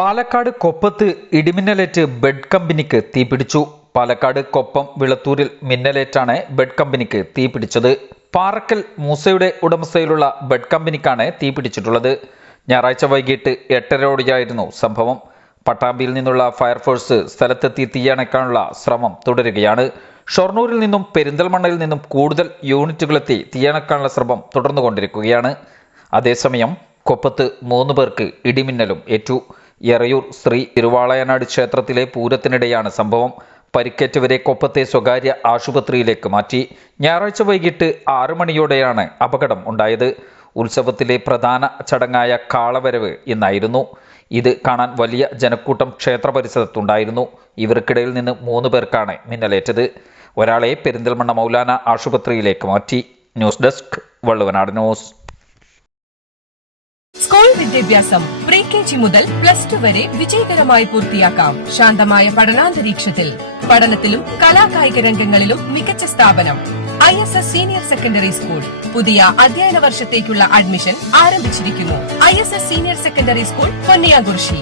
Palakkad കൊപ്പത്ത് ഇടിമിന്നലേറ്റ് bed കമ്പനിക്ക് തീപിടിച്ചു. Palakkad Koppam വിളത്തൂരിൽ മിന്നലേറ്റാണ് bed കമ്പനിക്ക് തീപിടിച്ചത്. പാറക്കൽ മൂസയുടെ ഉടമസ്ഥയിലുള്ള ബെഡ് കമ്പനിക്കാണ് തീപിടിച്ചിട്ടുള്ളത്. ഞായറാഴ്ച വൈകിട്ട് 8:30 സംഭവം. പട്ടാമ്പിയിൽ നിന്നുള്ള ഫയർഫോഴ്സ് സ്ഥലത്തെത്തി തീയണയ്ക്കാനുള്ള ശ്രമം തുടരുകയാണ്. ഷൊർണൂരിൽ നിന്നും പെരിന്തൽമണ്ണയിൽ നിന്നും കൂടുതൽ യൂണിറ്റുകളെത്തി തീയണയ്ക്കാനുള്ള ശ്രമം തുടർന്നുകൊണ്ടിരിക്കുകയാണ്. അതേസമയം കൊപ്പത്ത് 3 പേർക്ക് ഇടിമിന്നലും ഏറ്റു. എറയൂർ ശ്രീ തിരുവാളയനാട് ക്ഷേത്രത്തിലെ പൂരത്തിനിടെയാണ് സംഭവം. പരിക്കേറ്റവരെ കൊപ്പത്തെ സ്വകാര്യ ആശുപത്രിയിലേക്ക് മാറ്റി. ഞായറാഴ്ച വൈകിട്ട് 6 മണിയോടെയാണ് അപകടം ഉണ്ടായത്. ഉത്സവത്തിലെ പ്രധാന ചടങ്ങായ കാളവരവ് ഇന്നായിരുന്നു. ഇത് കാണാൻ വലിയ ജനക്കൂട്ടം ക്ഷേത്ര പരിസരത്തുണ്ടായിരുന്നു. ഇവർക്കിടയിൽ നിന്ന് 3 പേർക്കാണ് മിന്നലേറ്റത്. ഒരാളെ പെരിന്തൽമണ്ണ മൗലാന ആശുപത്രിയിലേക്ക് മാറ്റി. News desk Valluvanad news. School വിദ്യാഭ്യാസം പ്രീ-KG മുതൽ +2 വരെ വിജയകരമായി പൂർത്തിയാക്കാം. ശാന്തമായ പഠനാന്തരീക്ഷത്തിൽ പഠനത്തിലും കലാകായിക രംഗങ്ങളിലും മികച്ച സ്ഥാപനം ISS സീനിയർ സെക്കൻഡറി സ്കൂൾ. പുതിയ അധ്യയന വർഷത്തേക്കുള്ള അഡ്മിഷൻ ആരംഭിച്ചിരിക്കുന്നു. ISS senior secondary school, Ponniyakurissi.